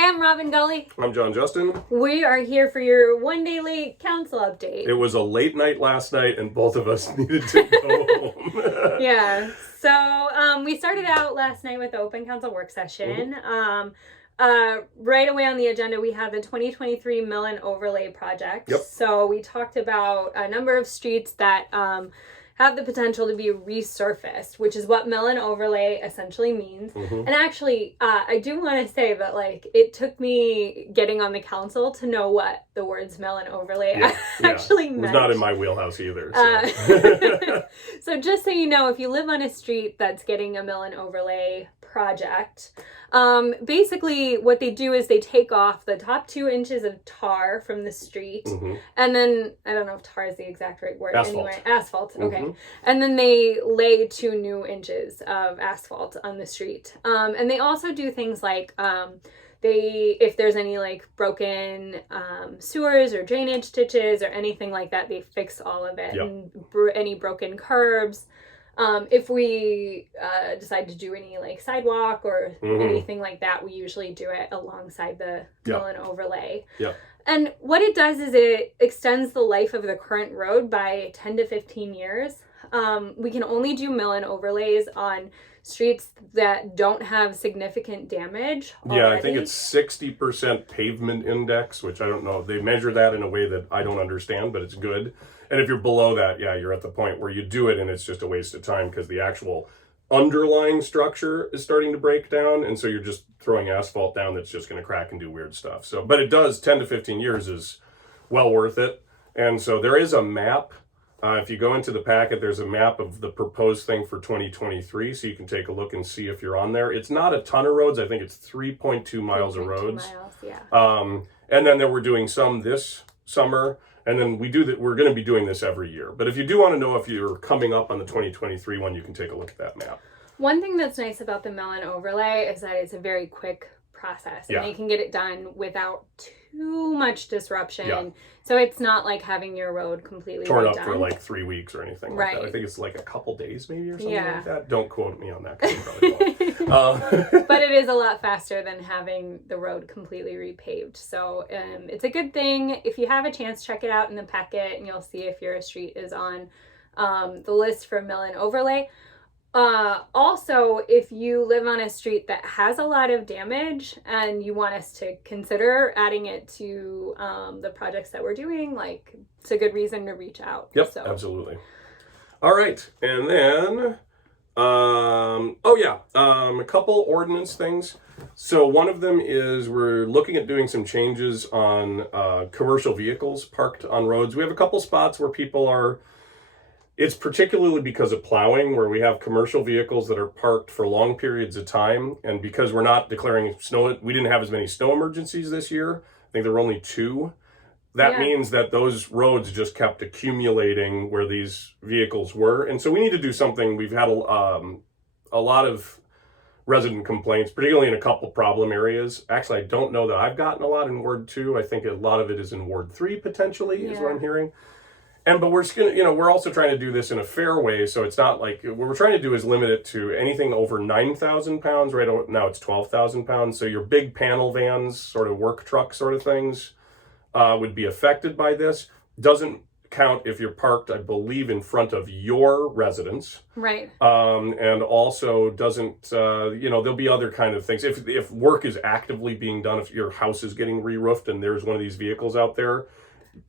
I'm Robin Gully. I'm John Justin. We are here for your one day late council update. It was a late night last night and both of us needed to go home. Yeah, so we started out last night with the open council work session. Right away on the agenda, we had the 2023 Melon Overlay project. Yep. So we talked about a number of streets that have the potential to be resurfaced, which is what Melon Overlay essentially means. And actually, I do want to say that it took me getting on the council to know what the words Melon Overlay actually meant. It was not in my wheelhouse either. So. So just so you know, if you live on a street that's getting a Melon Overlay project, basically what they do is they take off the top 2 inches of tar from the street, and then, I don't know if tar is the exact right word. Asphalt. Anyway, asphalt, okay. And then they lay 2 new inches of asphalt on the street. And they also do things like, if there's any broken sewers or drainage ditches or anything like that, they fix all of it. And any broken curbs. If we decide to do any sidewalk or anything like that, we usually do it alongside the Melon Overlay. And what it does is it extends the life of the current road by 10 to 15 years. We can only do Melon Overlays on streets that don't have significant damage already. Yeah, I think it's 60% pavement index, which I don't know. They measure that in a way that I don't understand, but it's good. And if you're below that, you're at the point where you do it and it's just a waste of time because the actual underlying structure is starting to break down. And so you're just throwing asphalt down that's just going to crack and do weird stuff. So, but it does, 10 to 15 years is well worth it. And so there is a map. If you go into the packet, there's a map of the proposed thing for 2023. So you can take a look and see if you're on there. It's not a ton of roads. I think it's 3.2 miles of roads. 3.2 miles, yeah. And then we're doing some this summer. And then we're going to be doing this every year. But if you do want to know if you're coming up on the 2023 one, you can take a look at that map. One thing that's nice about the Melon Overlay is that it's a very quick process. And they can get it done without too much disruption. So it's not like having your road completely torn redone. up for 3 weeks or anything like that. I think it's a couple days maybe or something like that. Don't quote me on that because you probably won't. But it is a lot faster than having the road completely repaved. So it's a good thing. If you have a chance, check it out in the packet and you'll see if your street is on the list for Melon Overlay. Also, if you live on a street that has a lot of damage and you want us to consider adding it to the projects that we're doing, it's a good reason to reach out. Yep, absolutely. All right, and then, a couple ordinance things. So one of them is we're looking at doing some changes on commercial vehicles parked on roads. We have a couple spots where people are. It's particularly because of plowing where we have commercial vehicles that are parked for long periods of time. And because we're not declaring snow, we didn't have as many snow emergencies this year. I think there were only 2. That means that those roads just kept accumulating where these vehicles were. And so we need to do something. We've had a lot of resident complaints, particularly in a couple problem areas. Actually, I don't know that I've gotten a lot in Ward 2. I think a lot of it is in Ward 3 potentially is what I'm hearing. But we're just gonna, we're also trying to do this in a fair way. So it's not what we're trying to do is limit it to anything over 9,000 pounds. Right now it's 12,000 pounds. So your big panel vans, sort of work truck sort of things, would be affected by this. Doesn't count if you're parked, I believe, in front of your residence. Right. And also doesn't, there'll be other kind of things. If work is actively being done, if your house is getting re-roofed and there's one of these vehicles out there,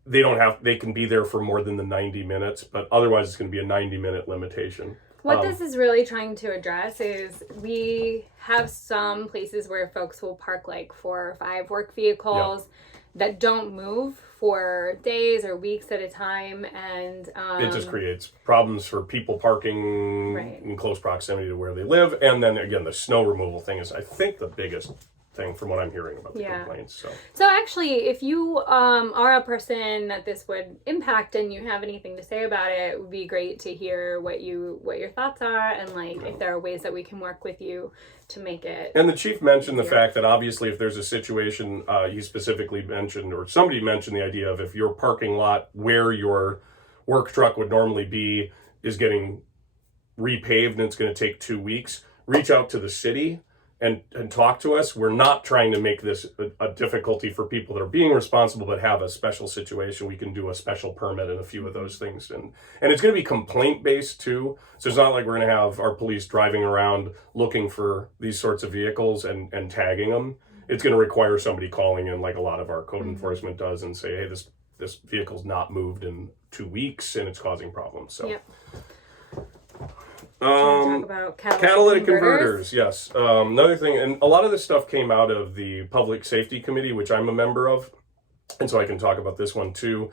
they can be there for more than the 90 minutes, but otherwise it's going to be a 90-minute limitation. What this is really trying to address is we have some places where folks will park 4 or 5 work vehicles that don't move for days or weeks at a time, and it just creates problems for people parking in close proximity to where they live. And then again, the snow removal thing is, I think, the biggest thing from what I'm hearing about the complaints. So actually, if you are a person that this would impact and you have anything to say about it, it would be great to hear what your thoughts are and if there are ways that we can work with you to make it. And the chief mentioned the fact that obviously if there's a situation, he specifically mentioned, or somebody mentioned the idea of if your parking lot where your work truck would normally be is getting repaved and it's going to take 2 weeks, reach out to the city and talk to us. We're not trying to make this a difficulty for people that are being responsible but have a special situation. We can do a special permit and a few of those things. And it's going to be complaint based too. So it's not like we're going to have our police driving around looking for these sorts of vehicles and tagging them. It's going to require somebody calling in, like a lot of our code enforcement does, and say, hey, this vehicle's not moved in 2 weeks and it's causing problems. So. Yep. Talk about catalytic converters, yes. Another thing, and a lot of this stuff came out of the Public Safety Committee, which I'm a member of, and so I can talk about this one too.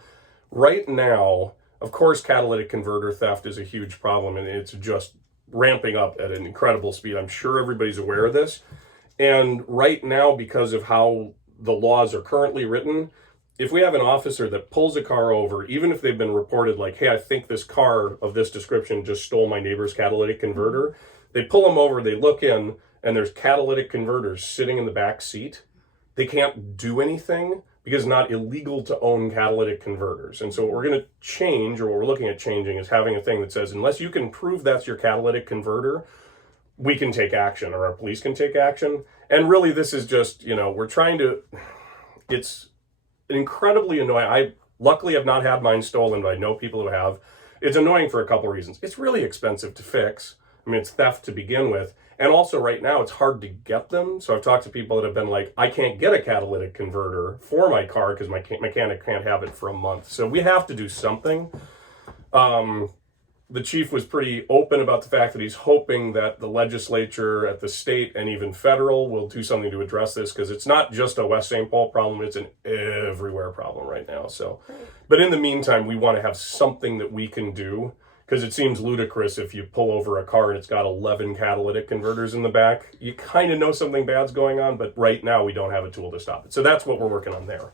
Right now, of course, catalytic converter theft is a huge problem, and it's just ramping up at an incredible speed. I'm sure everybody's aware of this. And right now, because of how the laws are currently written, if we have an officer that pulls a car over, even if they've been reported like, hey, I think this car of this description just stole my neighbor's catalytic converter, they pull them over, they look in, and there's catalytic converters sitting in the back seat. They can't do anything because it's not illegal to own catalytic converters. And so what we're going to change, or what we're looking at changing, is having a thing that says, unless you can prove that's your catalytic converter, we can take action, or our police can take action. And really, this is just, we're trying to, it's incredibly annoying. I luckily have not had mine stolen, but I know people who have. It's annoying for a couple of reasons. It's really expensive to fix. I mean, it's theft to begin with. And also right now it's hard to get them. So I've talked to people that have been like, I can't get a catalytic converter for my car because my mechanic can't have it for a month. So we have to do something. The chief was pretty open about the fact that he's hoping that the legislature at the state and even federal will do something to address this, because it's not just a West St. Paul problem, it's an everywhere problem right now. So, but in the meantime, we want to have something that we can do, because it seems ludicrous if you pull over a car and it's got 11 catalytic converters in the back. You kind of know something bad's going on, but right now we don't have a tool to stop it. So that's what we're working on there.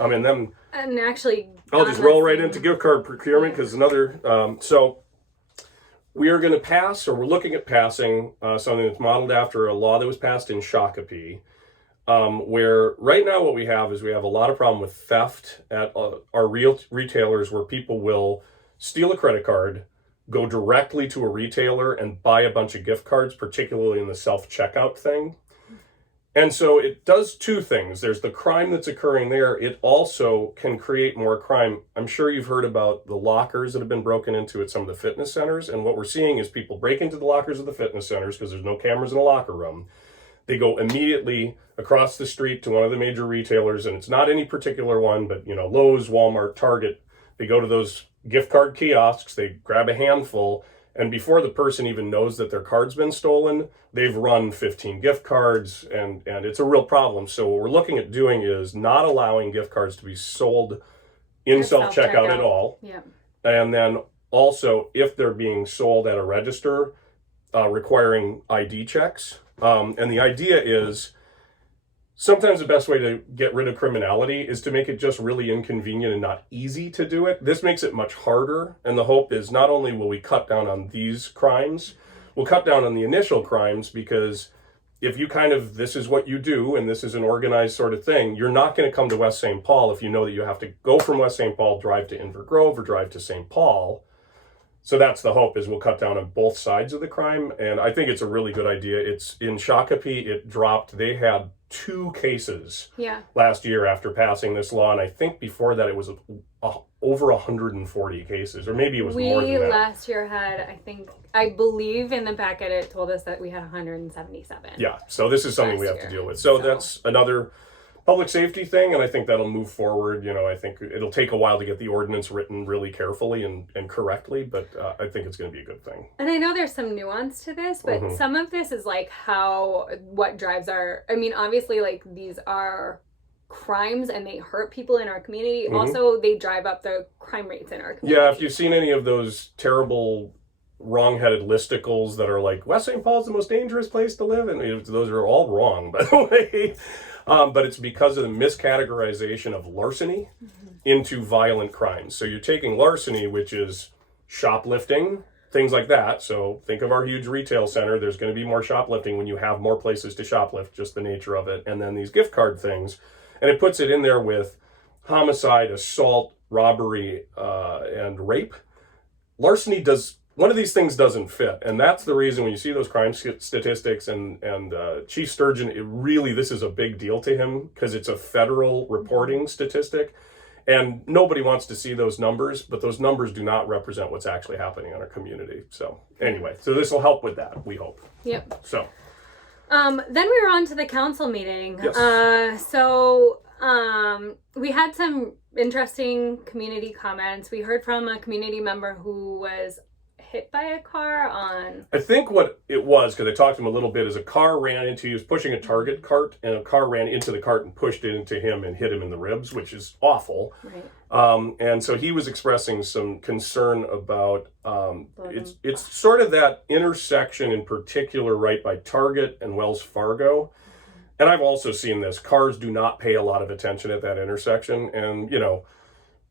And actually, I'll just roll right into gift card procurement, because another, so we are going to pass, or we're looking at passing, something that's modeled after a law that was passed in Shakopee, where right now what we have is we have a lot of problem with theft at our real retailers, where people will steal a credit card, go directly to a retailer and buy a bunch of gift cards, particularly in the self-checkout thing. And so it does two things. There's the crime that's occurring there. It also can create more crime. I'm sure you've heard about the lockers that have been broken into at some of the fitness centers. And what we're seeing is people break into the lockers of the fitness centers because there's no cameras in a locker room. They go immediately across the street to one of the major retailers, and it's not any particular one, but Lowe's, Walmart, Target. They go to those gift card kiosks, they grab a handful, and before the person even knows that their card's been stolen, they've run 15 gift cards, and it's a real problem. So what we're looking at doing is not allowing gift cards to be sold in self-checkout at all. Yeah. And then also, if they're being sold at a register, requiring ID checks. And the idea is, sometimes the best way to get rid of criminality is to make it just really inconvenient and not easy to do it. This makes it much harder. And the hope is not only will we cut down on these crimes, we'll cut down on the initial crimes, because if you this is what you do, and this is an organized sort of thing, you're not going to come to West St. Paul if you know that you have to go from West St. Paul, drive to Inver Grove, or drive to St. Paul. So that's the hope, is we'll cut down on both sides of the crime. And I think it's a really good idea. It's in Shakopee, it dropped. They had 2 cases last year after passing this law. And I think before that it was over 140 cases, or maybe it was more than that. We last year had, I believe in the packet it told us that we had 177. Yeah, so this is something we have to deal with. So that's another public safety thing, and I think that'll move forward. I think it'll take a while to get the ordinance written really carefully and correctly, but I think it's going to be a good thing. And I know there's some nuance to this, but some of this is what drives obviously these are crimes and they hurt people in our community. Also, they drive up the crime rates in our community. Yeah, if you've seen any of those terrible wrong-headed listicles that are like, West St. Paul is the most dangerous place to live, and those are all wrong, by the way. But it's because of the miscategorization of larceny into violent crimes. So you're taking larceny, which is shoplifting, things like that. So think of our huge retail center. There's going to be more shoplifting when you have more places to shoplift, just the nature of it. And then these gift card things. And it puts it in there with homicide, assault, robbery, and rape. Larceny does one of these things doesn't fit, and that's the reason when you see those crime statistics and Chief Sturgeon, this is a big deal to him because it's a federal reporting statistic, and nobody wants to see those numbers, but those numbers do not represent what's actually happening in our community. So anyway, so this will help with that, we hope. Yep. So. Then we were on to the council meeting. Yes. We had some interesting community comments. We heard from a community member who was hit by a car on... I think what it was, because I talked to him a little bit, is a car ran into, he was pushing a Target cart, and a car ran into the cart and pushed it into him and hit him in the ribs, which is awful. Right. And so he was expressing some concern about, it's sort of that intersection in particular right by Target and Wells Fargo. And I've also seen this. Cars do not pay a lot of attention at that intersection. And,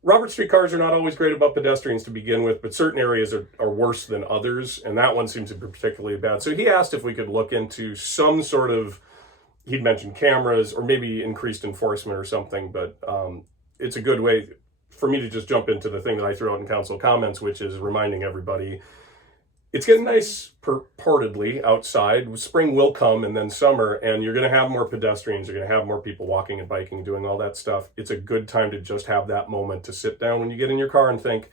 Robert Street cars are not always great about pedestrians to begin with, but certain areas are worse than others, and that one seems to be particularly bad. So he asked if we could look into some sort of, he'd mentioned cameras or maybe increased enforcement or something, but it's a good way for me to just jump into the thing that I threw out in council comments, which is reminding everybody, it's getting nice purportedly outside. Spring will come and then summer, and you're going to have more pedestrians. You're going to have more people walking and biking, doing all that stuff. It's a good time to just have that moment to sit down when you get in your car and think,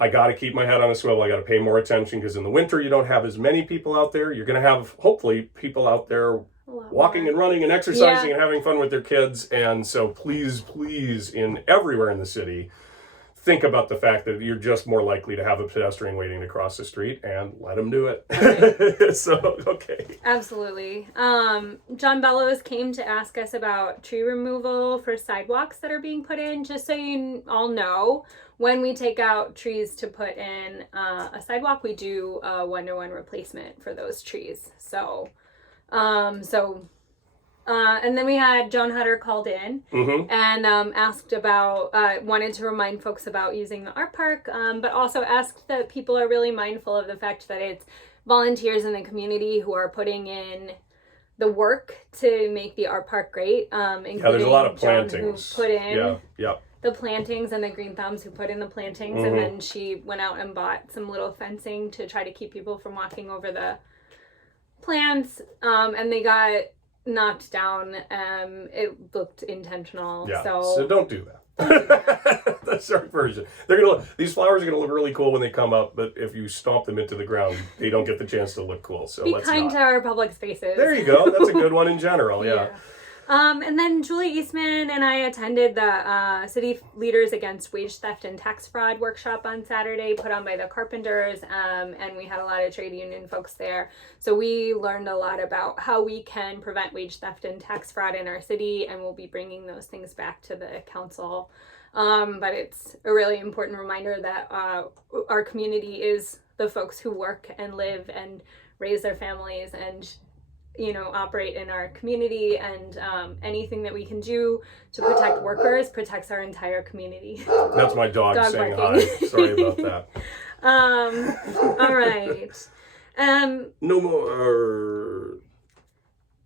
I got to keep my head on a swivel. I got to pay more attention because in the winter, you don't have as many people out there. You're going to have, hopefully, people out there walking and running and exercising and having fun with their kids. And so please, everywhere in the city, think about the fact that you're just more likely to have a pedestrian waiting to cross the street, and let them do it. Right. So, okay. Absolutely. John Bellows came to ask us about tree removal for sidewalks that are being put in. Just so you all know, when we take out trees to put in a sidewalk, we do a 1-to-1 replacement for those trees. And then we had Joan Hutter called in and asked about, wanted to remind folks about using the art park, but also asked that people are really mindful of the fact that it's volunteers in the community who are putting in the work to make the art park great. Including there's a lot of Joan, plantings. who put in Yeah. the plantings, and the Green Thumbs who put in the plantings, and then she went out and bought some little fencing to try to keep people from walking over the plants, and they got knocked down. It looked intentional. Yeah. So don't do that. That's our version. These flowers are gonna look really cool when they come up, but if you stomp them into the ground, they don't get the chance to look cool. So be kind to our public spaces. There you go. That's a good one in general. Yeah. And then Julie Eastman and I attended the City Leaders Against Wage Theft and Tax Fraud workshop on Saturday, put on by the Carpenters, and we had a lot of trade union folks there. So we learned a lot about how we can prevent wage theft and tax fraud in our city, and we'll be bringing those things back to the council. But it's a really important reminder that our community is the folks who work and live and raise their families and operate in our community, and anything that we can do to protect workers protects our entire community. That's my dog saying hi. Sorry about that. All right. No more.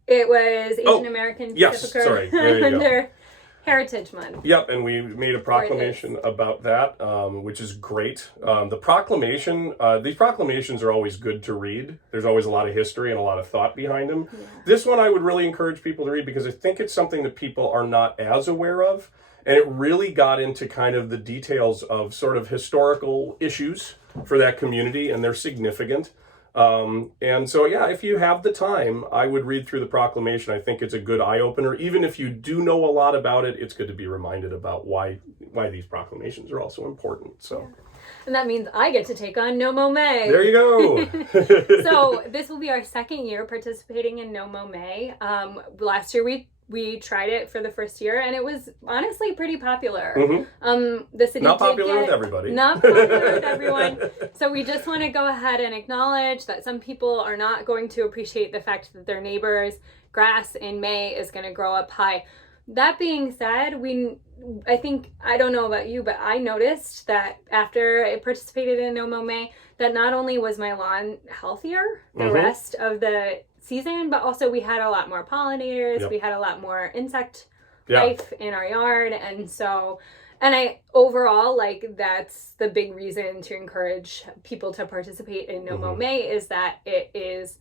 It was Asian American Pacific. Sorry. There you go. Heritage Month. Yep, and we made a proclamation about that, which is great. The proclamation, these proclamations are always good to read. There's always a lot of history and a lot of thought behind them. Yeah. This one I would really encourage people to read because I think it's something that people are not as aware of. And it really got into kind of the details of sort of historical issues for that community, and they're significant. And so, if you have the time, I would read through the proclamation. I think it's a good eye-opener. Even if you do know a lot about it, it's good to be reminded about why these proclamations are also important. So, yeah. And that means I get to take on NoMo May. There you go. So this will be our second year participating in NoMo May. Last year we tried it for the first year, and it was honestly pretty popular. The city not popular with everybody. Not popular with everyone. So we just want to go ahead and acknowledge that some people are not going to appreciate the fact that their neighbor's grass in May is going to grow up high. That being said, I don't know about you, but I noticed that after I participated in NoMo May, that not only was my lawn healthier the rest of the season, but also we had a lot more pollinators. We had a lot more insect life in our yard, and so And overall, like, that's the big reason to encourage people to participate in NoMo May, is that it is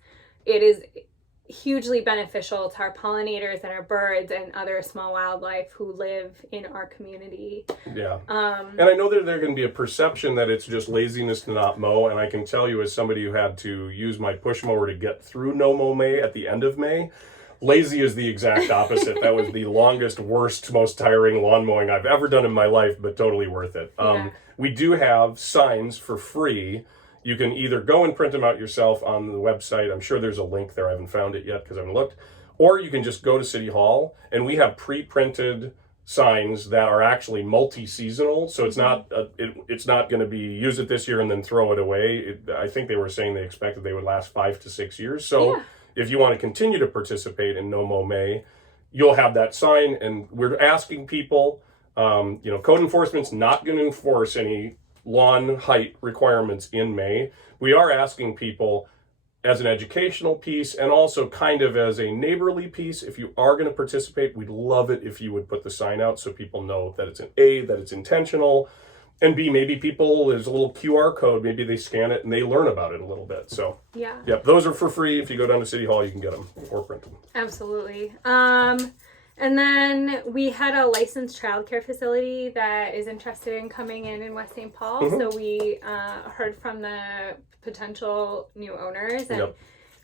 hugely beneficial to our pollinators and our birds and other small wildlife who live in our community. Yeah. And I know that there's going to be a perception that it's just laziness to not mow, and I can tell you, as somebody who had to use my push mower to get through NoMo May at the end of May, lazy is the exact opposite. That was the longest, worst, most tiring lawn mowing I've ever done in my life, but totally worth it. We do have signs for free. You can either go and print them out yourself on the website. I'm sure there's a link there. I haven't found it yet because I haven't looked. Or you can just go to City Hall, and we have pre-printed signs that are actually multi-seasonal. So it's not it's not going to be use it this year and then throw it away. I think they were saying they expected they would last 5 to 6 years. So if you want to continue to participate in NoMo May, you'll have that sign. And we're asking people, code enforcement's not going to enforce any lawn height requirements in May. We are asking people, as an educational piece and also kind of as a neighborly piece, if you are going to participate, we'd love it if you would put the sign out so people know that it's that it's intentional, and B, maybe there's a little QR code, maybe they scan it and they learn about it a little bit. So those are for free. If you go down to City Hall, you can get them or print them. Absolutely. And then we had a licensed childcare facility that is interested in coming in West St. Paul. So we heard from the potential new owners, and it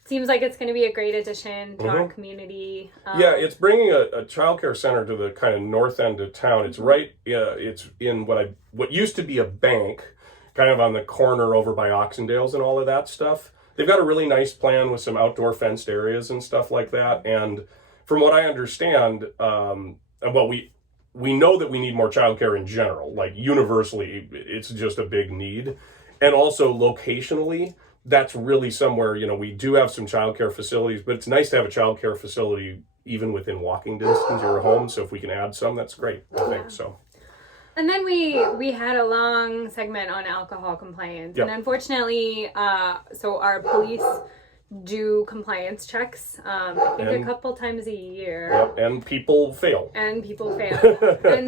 seems like it's going to be a great addition to our community. It's bringing a childcare center to the kind of north end of town. It's it's in what used to be a bank, kind of on the corner over by Oxendales and all of that stuff. They've got a really nice plan with some outdoor fenced areas and stuff like that. And from what I understand, we know that we need more childcare in general. Like, universally, it's just a big need. And also locationally, that's really somewhere, we do have some childcare facilities, but it's nice to have a childcare facility even within walking distance of your home. So if we can add some, that's great, I think. So. And then we had a long segment on alcohol compliance. And unfortunately, so our police do compliance checks, I think a couple times a year. And people fail. And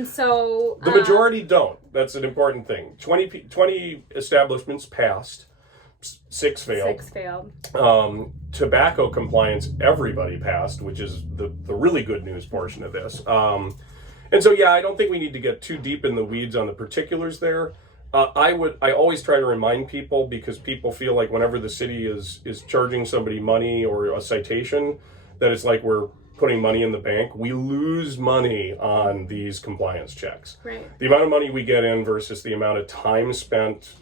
so... the majority don't. That's an important thing. 20 establishments passed, 6 failed. Tobacco compliance, everybody passed, which is the really good news portion of this. And so, I don't think we need to get too deep in the weeds on the particulars there. I always try to remind people, because people feel like whenever the city is charging somebody money or a citation, that it's like we're putting money in the bank. We lose money on these compliance checks. Right. The amount of money we get in versus the amount of time spent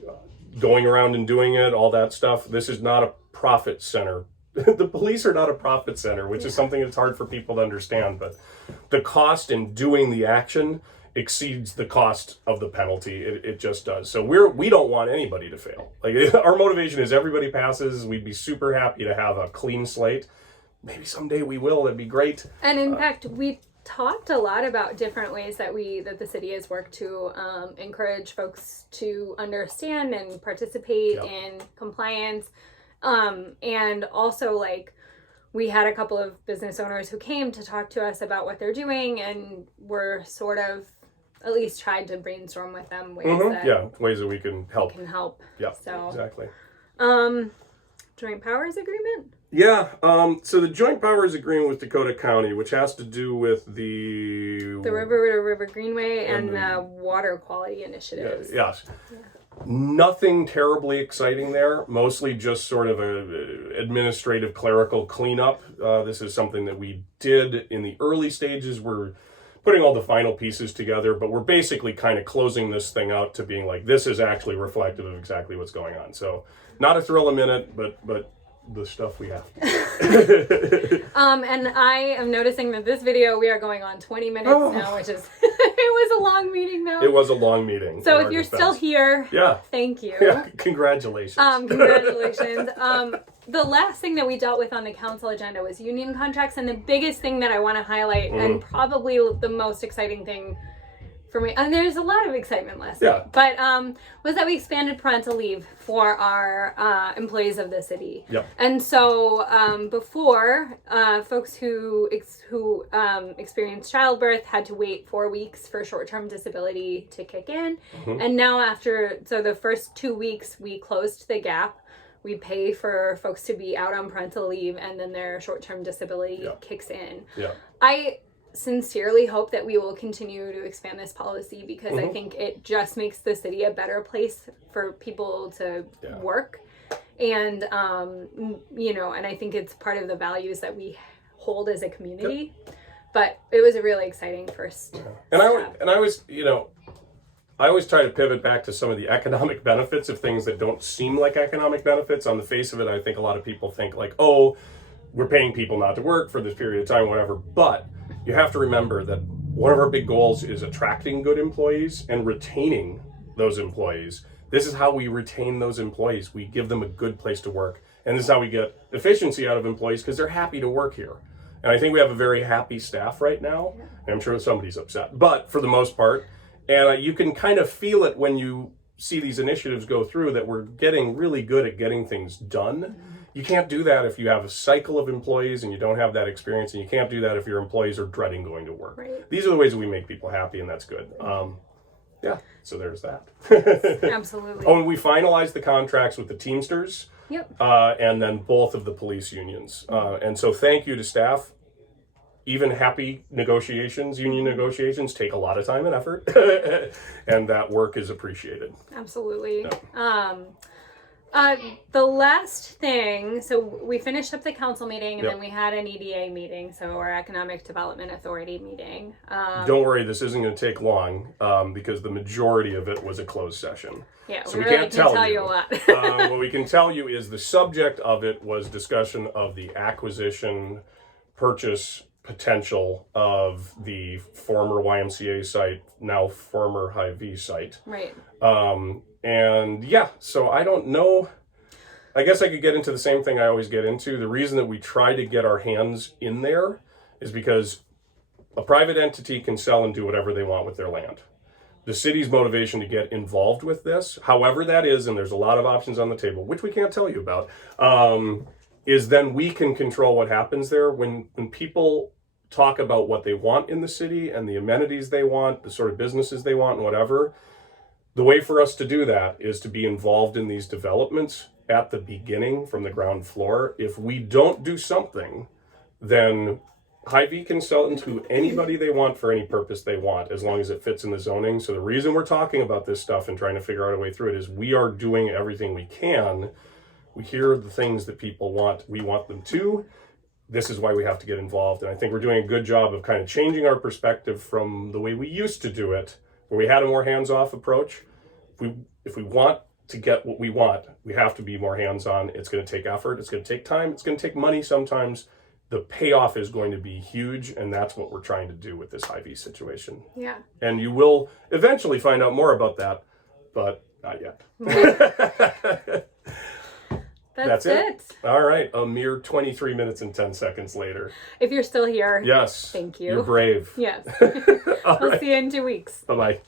going around and doing it, all that stuff. This is not a profit center. The police are not a profit center, which is something that's hard for people to understand. But the cost in doing the action exceeds the cost of the penalty. It just does. So we don't want anybody to fail. Like, our motivation is everybody passes. We'd be super happy to have a clean slate. Maybe someday we will. That'd be great. And in fact, we talked a lot about different ways that the city has worked to encourage folks to understand and participate in compliance. And also, like, we had a couple of business owners who came to talk to us about what they're doing, and we're sort of at least tried to brainstorm with them ways ways that we can help. Yeah, so exactly. Joint powers agreement? Yeah, so the joint powers agreement with Dakota County, which has to do with the River to River Greenway and the water quality initiatives. Yes. Yeah. Nothing terribly exciting there, mostly just sort of a administrative clerical cleanup. This is something that we did in the early stages. We're putting all the final pieces together, but we're basically kind of closing this thing out to being like, this is actually reflective of exactly what's going on. So not a thrill a minute, but the stuff we have. And I am noticing that this video, we are going on 20 minutes now, which is, it was a long meeting though. It was a long meeting. So if you're still here, thank you. Yeah, congratulations. Congratulations. The last thing that we dealt with on the council agenda was union contracts, and the biggest thing that I want to highlight, and probably the most exciting thing for me, and there's a lot of excitement last Yeah. night, but was that we expanded parental leave for our employees of the city. Yep. And so before, folks who experienced childbirth had to wait 4 weeks for short-term disability to kick in. Mhm. And now so the first 2 weeks, we closed the gap. We pay for folks to be out on parental leave, and then their short-term disability Yeah. kicks in. Yeah. I sincerely hope that we will continue to expand this policy, because I Mhm. think it just makes the city a better place for people to Yeah. work. And, and I think it's part of the values that we hold as a community. But it was a really exciting first step. And I always try to pivot back to some of the economic benefits of things that don't seem like economic benefits. On the face of it, I think a lot of people think like, oh, we're paying people not to work for this period of time, whatever. But you have to remember that one of our big goals is attracting good employees and retaining those employees. This is how we retain those employees. We give them a good place to work. And this is how we get efficiency out of employees, because they're happy to work here. And I think we have a very happy staff right now. And I'm sure somebody's upset, but for the most part, and you can kind of feel it when you see these initiatives go through, that we're getting really good at getting things done. Mm-hmm. You can't do that if you have a cycle of employees and you don't have that experience, and you can't do that if your employees are dreading going to work. Right. These are the ways we make people happy, and that's good. So there's that. Absolutely. Oh, and we finalized the contracts with the Teamsters. Yep. And then both of the police unions. And so thank you to staff. Even happy negotiations, union negotiations, take a lot of time and effort, and that work is appreciated. Absolutely. Yeah. The last thing, so we finished up the council meeting, and Yep. then we had an EDA meeting, so our Economic Development Authority meeting. Don't worry, this isn't going to take long, because the majority of it was a closed session. Yeah, So we we really can't can tell you. you a lot. What we can tell you is the subject of it was discussion of the acquisition, purchase potential of the former YMCA site, now former Hy-Vee site. Right. And yeah, so I don't know. I guess I could get into the same thing I always get into. The reason that we try to get our hands in there is because a private entity can sell and do whatever they want with their land. The city's motivation to get involved with this, however that is, and there's a lot of options on the table, which we can't tell you about, is then we can control what happens there. When people talk about what they want in the city and the amenities they want, the sort of businesses they want and whatever, the way for us to do that is to be involved in these developments at the beginning from the ground floor. If we don't do something, then Hy-Vee can sell it to anybody they want for any purpose they want, as long as it fits in the zoning. So the reason we're talking about this stuff and trying to figure out a way through it is we are doing everything we can. We hear the things that people want, we want them to. This is why we have to get involved. And I think we're doing a good job of kind of changing our perspective from the way we used to do it, where we had a more hands-off approach. If we want to get what we want, we have to be more hands-on. It's going to take effort. It's going to take time. It's going to take money sometimes. The payoff is going to be huge, and that's what we're trying to do with this Hy-Vee situation. Yeah. And you will eventually find out more about that, but not yet. That's it. All right. A mere 23 minutes and 10 seconds later. If you're still here, yes. thank you. You're brave. Yes. All We'll right. see you in 2 weeks. Bye-bye.